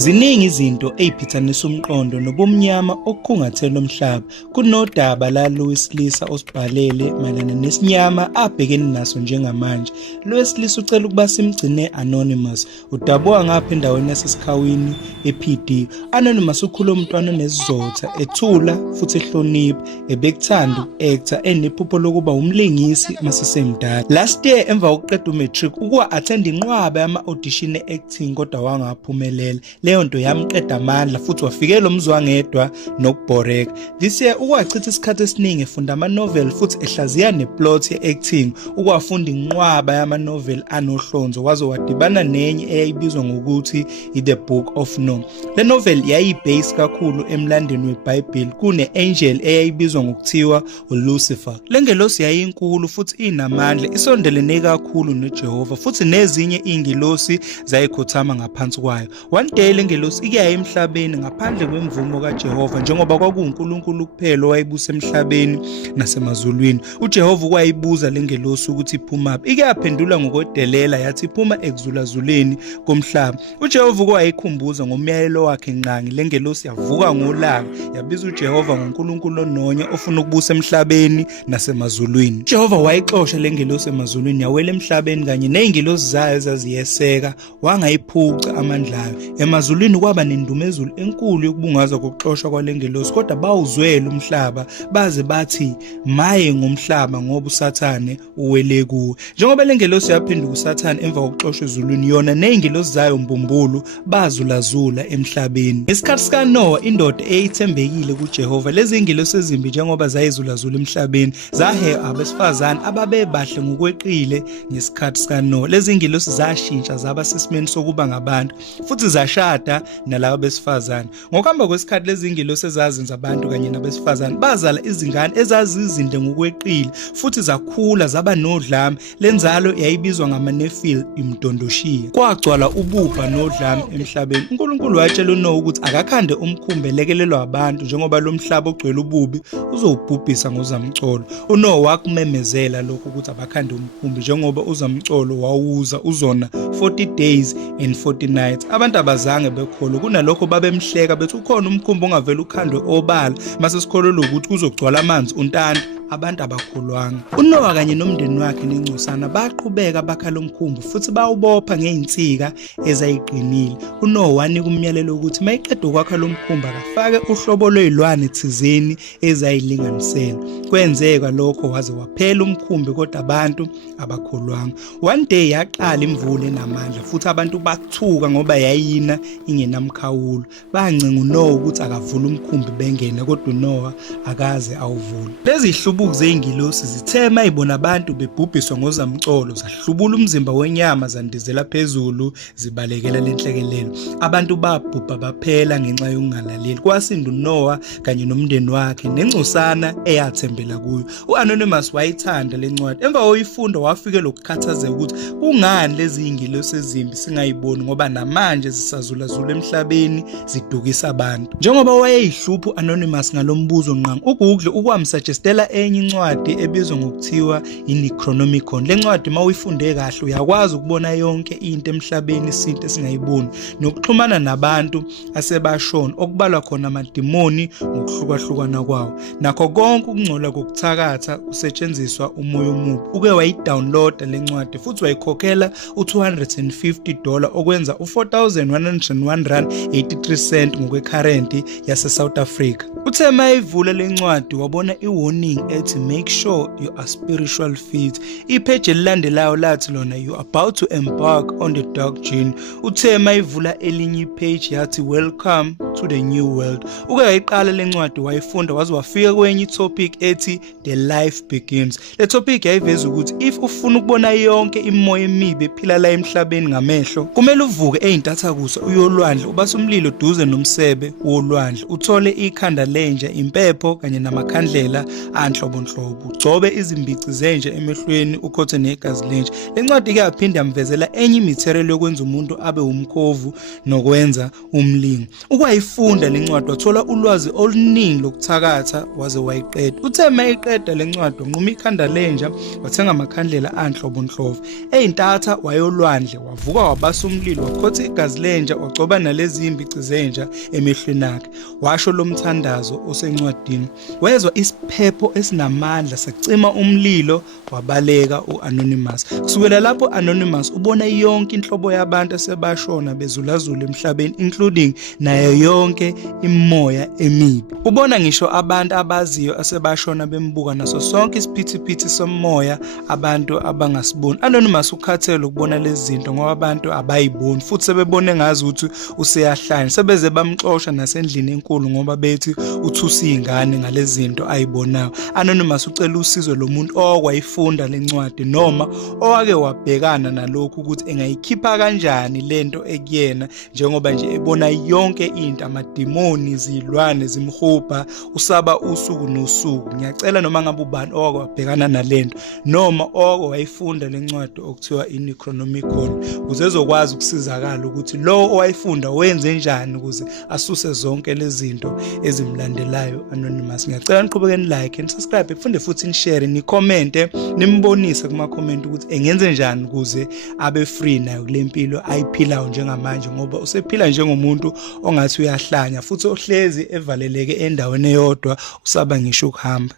Ziningi izinto eziphithanisa umqondo nobumnyama okukhungathela umhlaba. Kunodaba la lowesilisa osibhalele mayelana nesinyama abhekene naso njengamanje. Lowesilisa ucela ukuba simgcine anonymous. Udabuka ngapha endaweni yasesikhawini ePD. Anonymous ukhuluma umntwana onesizotha, ethula futhi ehlonipha, ebekuthanda uku-actor, enephupho lokuba umlingisi masesemdala. Last year emva kokuqeda umatric ukuwa-attend inqwaba yama-audition e-acting kodwa wangaphumelela. Leyo nto yamqeda amandla futhi wafikela umzwangedwa nokubhoreka. This year ukwachitha isikhathi esiningi efunda ama-novel futhi ehlaziya neplot ye-acting. Ukwafunda inqwaba yama-novel anohlonzo waze wadibana nenye eyayibizwa ngokuthi i-The Book of No. Le novel yayibase kakhulu emlandweni weBhayibheli kune-angel eyayibizwa ngokuthiwa uLucifer. Le ngelosi yayinkulu futhi inamandla, isondelene kakhulu noJehova futhi nezinye ingilosi zayikhothama ngaphansi kwayo. One day le ngelosi ike yaya emhlabeni ngaphandle kwemvumo kaJehova njengoba kwakuuNkulunkulu kuphela owayebusa emhlabeni nasemazulwini. UJehova ukwayibuza le ngelosi ukuthi iphumaphi. Ike yaphendula ngokwedelela yathi iphuma ekuzulazuleni komhlaba. UJehova ukwayikhumbuza ngomyalelo wakhe nqangi. Le ngelosi yavuka ngolaka yabiza uJehova ngoNkulunkulu ononya ofuna ukubusa emhlabeni nasemazulwini. uJehova wayixosha le ngelosi emazulwini yawela emhlabeni kanye nezingilosi zayo ezaziyeseka, wangayiphuca amandla ayo. Emazulwini kwaba nendumezulu enkulu yokubungaza kokuxoshwa kwale ngelosi kodwa bawuzwela umhlaba baze bathi maye ngomhlaba ngoba uSathane uwele kuwo. Njengoba le ngelosi yaphenduka uSathane emva kokuxoshwa ezulwini, yona nezingilosi zayo mbumbulu bazulazula emhlabeni. Ngesikhathi sikaNoah indoda eyithembekile kuJehova, lezi zingilosi ezimbi njengoba zayizulazula emhlabeni zaheha abesifazane ababebahle ngokweqile. Ngesikhathi sikaNoah lezi zingilosi zashintsha zaba sesimeni sokuba ngabantu futhi zashada nalabo besifazane. Ngokuhamba kwesikhathi lezi zingilosi ezazenza abantu kanye nabesifazane bazala izingane ezazizinde ngokweqile futhi zakhula zaba nodlame. Lenzalo yayibizwa ngamaNephil, imdondoshiya. Kwagcwala ububha nodlame emhlabeni. uNkulunkulu watshela uNoah ukuthi akakhande umkhumbi elekelelwa abantu njengoba lo mhlaba ogcwele ububi uzowubhubhisa ngozamcolo. uNoah wakumemezela lokho ukuthi abakhande umkhumbi njengoba uzamcolo wawuza uzona 40 days and 40 nights. Abantu abazange bekholwa, kunalokho babemhleka bethi ukhona umkhumbi ongavela ukhandwe obala mase sikholelwa ukuthi kuzogcwala amanzi untando. Abantu abakholwanga. uNoah kanye nomndeni wakhe nencusana baqhubeka bakha lo mkhumbi futhi bawubopha ngeinsika ezayiqinile. uNoah wanika umyalelo ukuthi mayiqeda ukwakha lo mkhumbi akafake uhlobo lwezilwane thizeni ezayilinganisela. Kwenzeka lokho waze waphela umkhumbi kodwa abantu abakholwanga. One day yaqala imvula enamandla futhi abantu bathuka ngoba yayina ingenamkhawulo. Bancenga uNoah ukuthi akavule umkhumbi bengene kodwa uNoah akaze awuvula. Lezi hlubuki zeingilosi zithema ibona abantu bebhubhiswa ngozamcolo, zahlubula umzimba wenyama zandizela phezulu zibalekela lenhlekelelo. Abantu babhubha baphela ngenxa yokungalaleli. Kwasinda uNoah kanye nomndeni wakhe nencusana eyathembela kuyo. uAnonymous wayithanda lencwadi. Emva koyifunda wafike lokukhathazeka ukuthi kungani lezi zingilosi ezimbi singayiboni ngoba namanje zisazulazula emhlabeni zidukisa abantu. Njengoba wayeyihlupha uAnonymous ngalombuzo nqangi, uGoogle ukwamsuggestela enye incwadi ebizwa ngokuthiwa iNecronomicon. Le ncwadi mawuyifunde kahle uyakwazi ukubona yonke into emhlabeni isinto esingayiboni nokuxhumana nabantu asebashona okubalwa khona amadimoni ngokuhlukahlukana kwawo. Nakho konke ukungcola kokuthakatha kusetshenziswa umoya omubi. Uke wayidownloada le ncwadi futhi wayikhokhela $250 okwenza $4,101.83 ngokwecurrency yase-South Africa. Uthe mayivula le ncwadi wabona i-warning ethi make sure you are spiritual fit. Ipage elilandelayo lathi lona you are about to embark on the dark journey. Uthe mayivula elinye ipage yathi welcome to the new world. Uke wayiqala le ncwadi wayifunda waze wafika kwenye topic ethi the life begins. Le topic yayiveza ukuthi if ufuna ukubona yonke imoya emibi ephila la emhlabeni ngamehlo, kumele uvuke eyintathakusa uyolwandle ubase umlilo duze nomsebe wolwandle, uthole ikhanda lenja, impepho kanye namakhandlela anhlobonhlobo. Ugcobe izimbici zenja emehlweni ukhothe negazi lenja. Le ncwadi ke yaphinde yamvezela enye imithelo yokwenza umuntu abe umkhovu nokwenza umlingo. Ukwayifunda le ncwadi wathola ulwazi oluningi lokuthakatha waze wayiqeda. Uthe mayiqeda le ncwadi wanquma ikhanda lenja, wathenga amakhandlela anhlobonhlobo. Eyintatha wayolwandle, wavuka wabasa umlilo, wakhotha igazi lenja, wagcoba nalezi imbici zenja emehlweni akhe. Washo lo mthandazo osencwadini. Wezwa isiphepho esinamandla sacima umlilo, wabaleka u-Anonymous. Kusukela lapho Anonymous ubona yonke inhlobo yabantu asebashona bezulazula emhlabeni, including nayo yonke imimoya emibi. Ubona ngisho abantu abaziyo asebashona bembuka naso sonke isiphithiphithi somoya abantu abangasiboni. Anonymous ukhathele ukubona lezi zinto ngoba abantu abayiboni futhi sebebone ngazi ukuthi useyahlanya. Sebeze bamxosha nasendlini enkulu ngoba bethi uthusa ingane ngalezi zinto ayibonayo. Anonymous ucela usizo lomuntu okwayifunda lencwadi noma owake wabhekana nalokho ukuthi engayikhipha kanjani lento ekuyena, njengoba nje ebona yonke into, amadimoni, izilwane zimhubha, usaba usuku nosuku. Ngiyacela noma ngabe ubani owake wabhekana nalento noma owake wayifunda lencwadi okuthiwa iNecronomicon, ukuze ezokwazi ukusizakala ukuthi lo owayifunda wenze njani ukuze asuse zonke lezi zinto ezimlandelayo Anonymous. Ngiyacela niqhubeke ni-like and subscribe, funde futhi ni-share, ni-commente, nimbonise kuma-comment ukuthi engenze njani ukuze abe free nayo kule mpilo ayiphilayo njengamanje, ngoba usephila njengomuntu ongathi uyahlanya futhi ohlezi evaleleke endaweni eyodwa usaba ngisho ukuhamba.